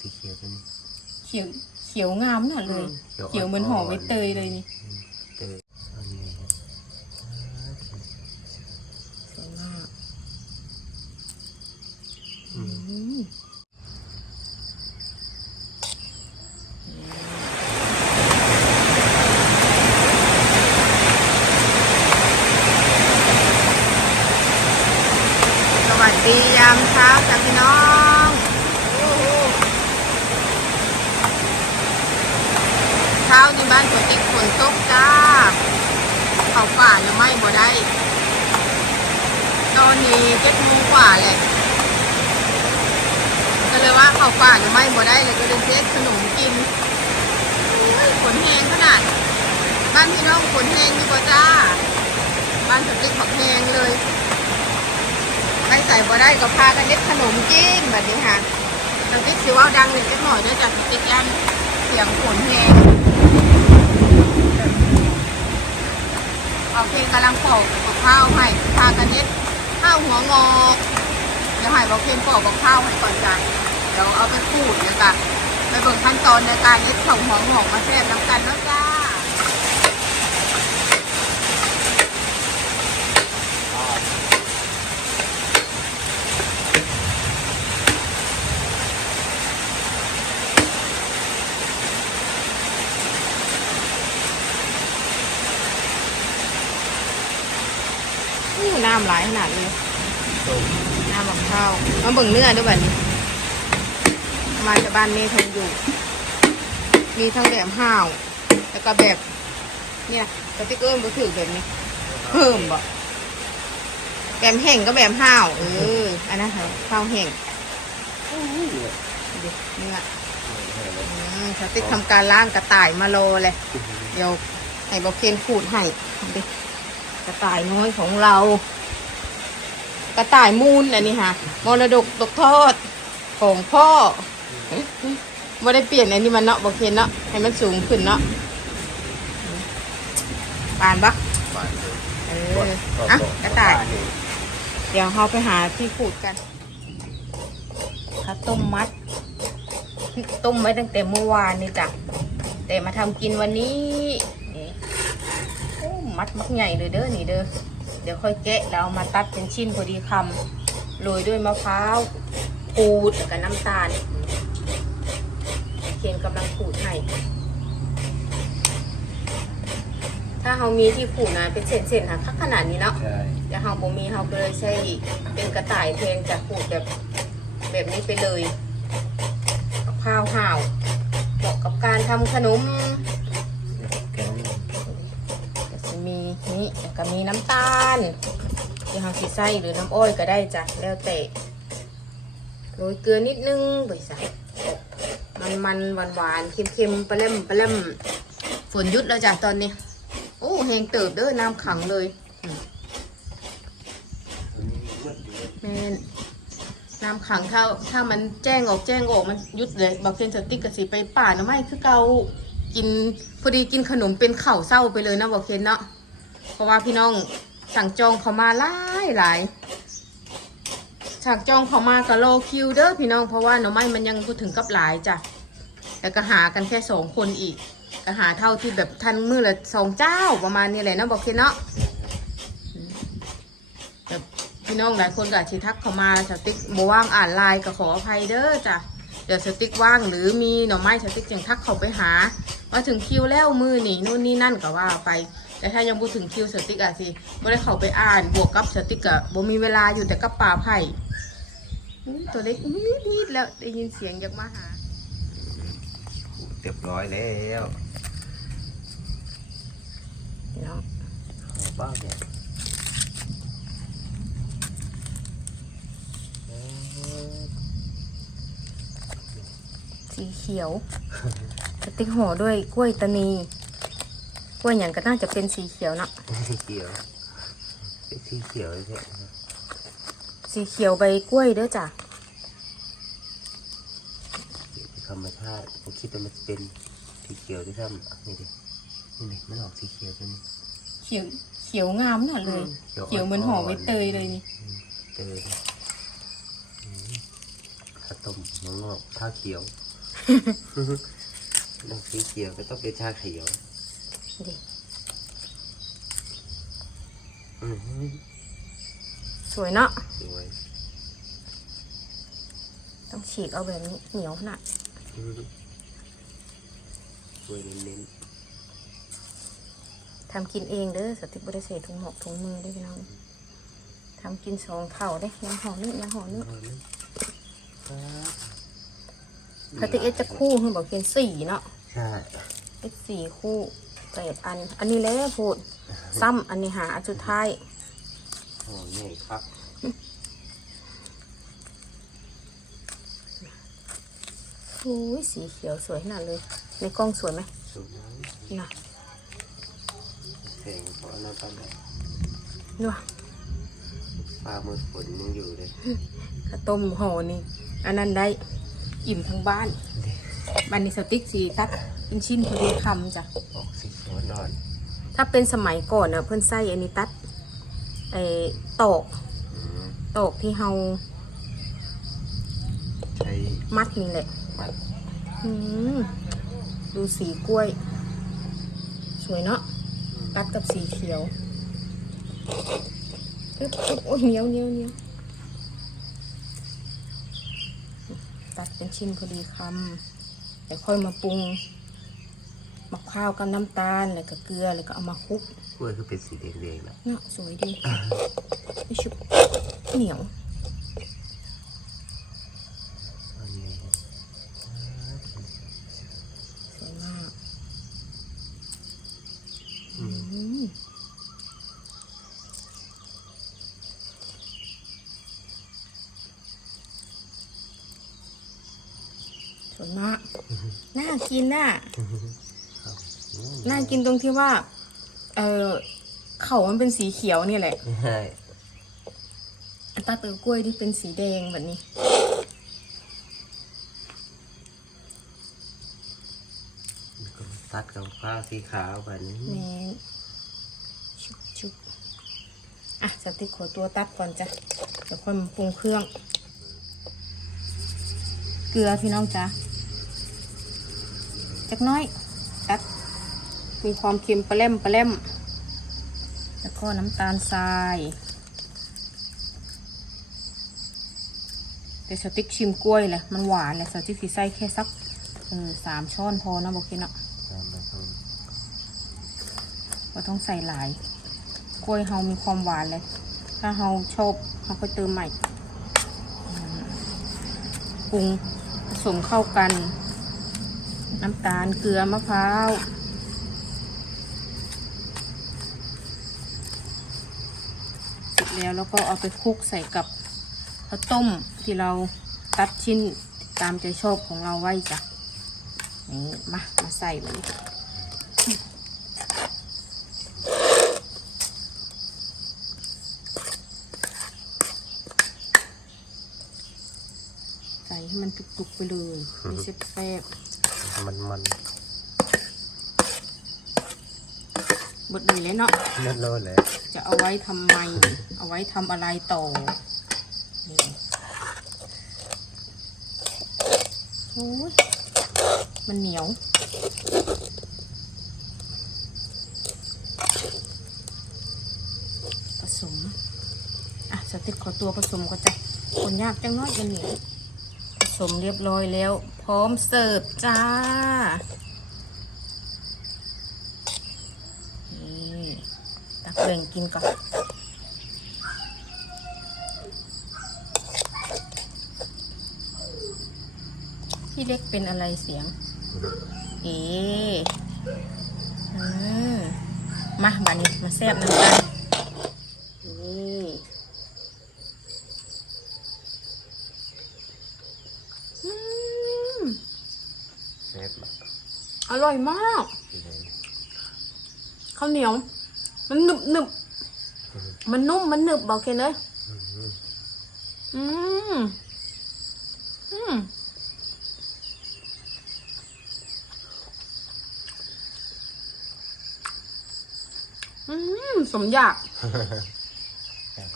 สีเขียวตัวนี้เขียวเขียวงามน่ะเลย เขียวเหมือนห่อใบเตยเลยนี่เตยอันนี้นะสวยมากอืมอืมสวัสดียามเช้าจ้ะพี่น้อง เช้าที่บ้านฝนติดฝนตกจ้าเขาป่ายังไม่บ่ได้ ตอนนี้เจ็ดโมงกว่าเลยก็เลยว่าเขาป่ายังไม่บ่ได้เลยก็เลยเซ็ตขนมกินฝนแห้งขนาด บ้านพี่น้องฝนแห้งดีกว่าจ้า บ้านติดผักแห้งเลยไม่ใส่บ่ได้ก็พากันเล็ดขนมจีนแบบนี้ค่ะทางติ๊กสิว่าดังหนึ่งเล็กหน่อยด้วยจากติ๊กยันเสียงฝนแหง เอาเพลงกำลังปอกกับข้าวให้พากันเย็ดข้าวหัวงอกเดี๋ยวให้บอกเพลงปอกกับข้าวให้ก่อนจ้ะเดี๋ยวเอาไปพูดเดี๋ยวกันไปเบิ่งขั้นตอนในการเล็ดข้าวหัวงอกมาแซ่บน้ำกันนะจ้ะ อู้น้ำหลายขนาดนี้ ต้ม น้ำบักข้าว มาเบิ่งเนื้อด้วยแบบนี้ มาจากบ้านเมทงอยู่ มีทั้งแบบห้าว แล้วก็แบบ เนี่ยสติ๊กเกอร์ก็ถือแบบนี้ เพิ่มบ่แบบแห้งก็แบบห้าว เออ อันนั้นค่ะข้าวแห้งเนี่ยดูเนื้อเห็นไหมอืมสติ๊กทำการล่างกระต่ายมาโลเลย เดี๋ยวให้บอกเคนขูดให้ กระต่ายน้อยของเรา กระต่ายมูลอันนี้ค่ะมรดกตกทอดของพ่อไม่ได้เปลี่ยนอันนี้มันเนาะบอกเคนเนาะให้มันสูงขึ้นเนาะปานปะเอออะกระต่าย เดี๋ยวเราไปหาที่ขูดกันข้าวต้มมัดต้มไว้ตั้งแต่เมื่อวานนี่จ้ะแต่มาทำกินวันนี้มัดมักใหญ่เลยเด้อนี่เด้อ ดี๋ยวค่อยแกะแล้วเอามาตัดเป็นชิ้นพอดีคำโรยด้วยมะพร้าวขูดกับน้ำตาลเคนกำลังขูดให้ถ้าเรามีที่ขูดนะเป็นเศษๆค่ะขนาดนี้เนาะใช่แต่เฮาบ่มีเฮาก็เลยใช้เป็นกระต่ายแทนจากขูดแบบแบบนี้ไปเลยกับข้าวห่าวเหมาะกับการทำขนม แกง ก็จะมีนี่แล้ว ก็มีน้ำตาลที่เฮาสิใส่หรือน้ำอ้อยก็ได้จ้ะแล้วแต่โรยเกลือนิดนึงไปจ้ะมันมันหวานหวานๆเค็มปลาเล่มปลาเล่มฝนยุดแล้วจ้ะตอนนี้ โอ้แหงเติบเด้อน้ำขังเลยแม่นน้ำขังถ้าถ้ามันแจ้งออกแจ้งออกมันยุดเลยบอกเซนสติ๊กกสิไปป่าหน่อไม่คือเกากินพอดีกินขนมเป็นเข่าเศร้าไปเลยนะบอกเคนเนาะ เพราะว่าพี่น้องสั่งจองเขามาหลายหลายสั่งจองเขามากับโลคิวเด้อพี่น้องเพราะว่าหน่อไม้มันยังพูดถึงกับหลายจ้ะแล้วก็หากันแค่สองคนอีกก็หาเท่าที่แบบทันมือละสองเจ้าประมาณนี้แหละนะบอกเคนเนาะแบบพี่น้องหลายคนก็อาจจะทักเขามาสติ๊กบว่างอ่านไลน์ก็ขออภัยเด้อจ้ะเดี๋ยวสติ๊กว่างหรือมีหน่อไม้สติ๊กยังทักเขาไปหาว่าถึงคิวแล้วมือนี่นู่นนี่นั่นก็ว่าไป แต่ถ้ายังบ่ถึงคิวสติ๊กอาจสิบ่ได้เข้าไปอ่านบวกกับสติ๊กอะบ่มีเวลาอยู่แต่กับป่าไผ่อื้อตัวเล็กนิดนิดๆแล้วได้ยินเสียงอยากมาหาเรียบร้อยแล้วพี่น้องบ้าเนี่ยสีเขียว สติ๊กห่อด้วยกล้วยตานี กล้วยอย่างก็น่าจะเป็นสีเขียวเนาะสีเขียวเป็นสีเขียวเลยเนี่ยสีเขียวใบกล้วยเด้อจ้ะธรรมชาติผมคิดว่ามันจะเป็นสีเขียวที่ทำนี่ดินี่ดิมันออกสีเขียวตัวนี้เขียวเขียวงามน่ะเลย เขียวเหมือนห่อใบเตยเลยนี่อืมเตยอืมข้าวต้มมะงอกข้าวเขียวดอกสีเขียวก็ต้องเป็นชาเขียว ดิอือหือสวยเนาะสวยต้องฉีกเอาแบบนี้เหนียวขนาดอือหือสวยเน้นทำกินเองเด้อสติบริเศษถุงหมกถุงมือได้อพี่น้องทำกินสองเท่าได้ยังห่อนึงยังห่อนึงๆเอาเลยครับพติเอสจะคู่คือบอกเป็นสี่เนาะใช่เอสสี่คู่ แปดอัน อันนี้แหล้วพูด ซ้ำอันนี้หาอันสุดท้ายโอ้ใหญ่ครับโอ้ยสีเขียวสวยขนาดเลย ในกล้องสวยไหมสวยนะน่ะแสงเพราะน้ำตาลน่ะปลาหมือฝนยังอยู่เลยข้าวต้มห่อนี่ อันนั้นได้ อิ่มทั้งบ้าน บันนี้สติ๊กสีตัดเป็นชิ้นพอดีคำจ้ะออกสีเขียวนอนถ้าเป็นสมัยก่อนอะเพื่อนไส้อันนี้ตัดไอ้ตอกอืมตอกที่เฮาใช้มัดนี่แหละมัดอืมดูสีกล้วย สวยเนาะตัดกับสีเขียวอึ๊บอึ๊บโอ้ยเหนียวเหนียวเหนียวตัดเป็นชิ้นพอดีคำ แล้วค่อยมาปรุงมะพร้าวกับน้ำตาลแล้วก็เกลือแล้วก็เอามาคลุกกล้วยคือเป็นสีแดงๆนะเนาะสวยดีไม่ชุบเหนียว อันนี้ สวยมาก อืม อืมสวยมาก น่ากินน่ะครับอืมน่ากินตรงที่ว่า เออเขามันเป็นสีเขียวนี่แหละใช่อันตาเตอกล้วยที่เป็นสีแดงแบบนี้แล้วก็ตัดกับข้าวสีขาวแบบนี้แมนชุบชุบอะสติ๊กขอตัวตัดก่อนจ้ะเดี๋ยวค่อยมาปรุงเครื่อง เกลือพี่น้องจ้ะ จักหน้อยตัดมีความเค็มปลาเล่มปลาเล่ม แล้วก็น้ำตาลทรายแต่สติ๊กชิมกล้วยแหละมันหวานแหละสติ๊กสีใส่แค่สักเออสามช้อนพอนะบอกกินเนาะตามมาต้องเราต้องใส่หลาย กล้วยเฮามีความหวานเลย ถ้าเฮาชอบเฮาก็เติมใหม่อืมปรุงผสมเข้ากัน น้ำตาลเกลือมะพร้าวเสร็จแล้วแล้วก็เอาไปคลุกใส่กับข้าวต้มที่เราตัดชิ้นตามใจชอบของเราไว้จ้ะนี่มามาใส่เลยใส่ให้มันตุกๆไปเลยมีแซ่บ มันมันๆบดเลยเลยเนาะเลือดโลดเลยจะเอาไว้ทำไม เอาไว้ทำอะไรต่อนี่โอ้ยมันเหนียว ผสม อะสติกขอตัวผสมก็จะคนยากจังน้อยกันเหนียวผ สมเรียบร้อยแล้ว พร้อมเสิร์ฟจ้า นี่ตักแบ่งกินก่อนพี่เล็กเป็นอะไรเสียง เอ๋อืมมาบานี้มาแซ่บน้ำกันนี่อืม เซฟมา อร่อยมากสีแดงข้าวเหนียว มันหนึบหนึบมันนุ่มมันหนึบบอกเคนเลยอืมอืมอืมอืมสมอยาก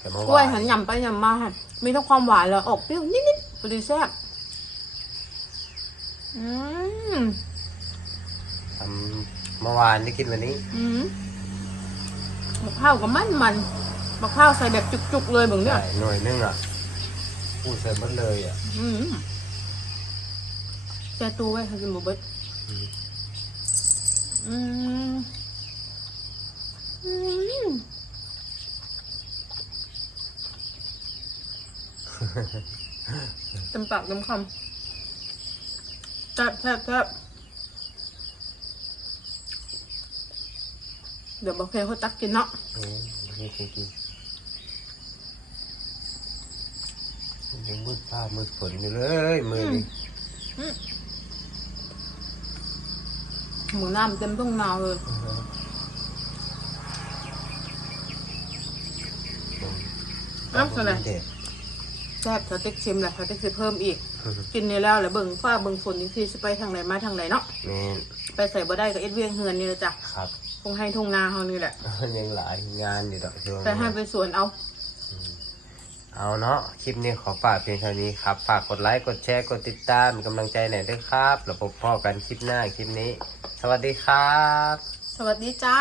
แต่เมื่อกล้วยวานหันยำไปยำมาค่ะมีทั้งความหวานแล้วออกเปรี้ยวนิดๆพอดีแซ่บอืม ทำเมื่อวานได้กินวันนี้ อืมมะพร้าวกับมันมันมะพร้าวใส่แบบจุกๆเลยเบิ่งเนี่ยใช่หน่วยนึงอะพูดเสร็จหมดเลยอะอืมแจตูไว้ให้กินหมูเบิดอืมอืมอืมเต็มปากเต็มคำแซ่บแซ่บแซ่บ เดี๋ยวบอกเพลเขาตักกินเนาะอืมนี่คือกินยังมืดฟ้ามืดฝนอยู่เลยมือนี่หมูน้ำเต็มต้องนาวเลยน้ำอะไรเด็ดแซ่บสเต็กชิมแหละสเต็กสิเพิ่มอีก กินนี่แล้วแล้วเบิ่งฟ้าเบิ่งฝนยังที่สิไปทางไหนมาทางไหนเนาะแม่นไปใส่บ่ได้ก็เอ็ดเวียงเฮือนนี่แหละจ้ะครับ คงให้ทุ่งนาเฮานี่แหละยังหลายงานอยู่ดอกช่วงไปให้ไปสวนเอา เอาเนาะคลิปนี้ขอฝากเพียงเท่านี้ครับ ฝากกดไลค์กดแชร์กดติดตามเป็นกำลังใจหน่อยด้วยครับแล้วพบพ่อกันคลิปหน้าคลิปนี้ สวัสดีครับ สวัสดีจ้า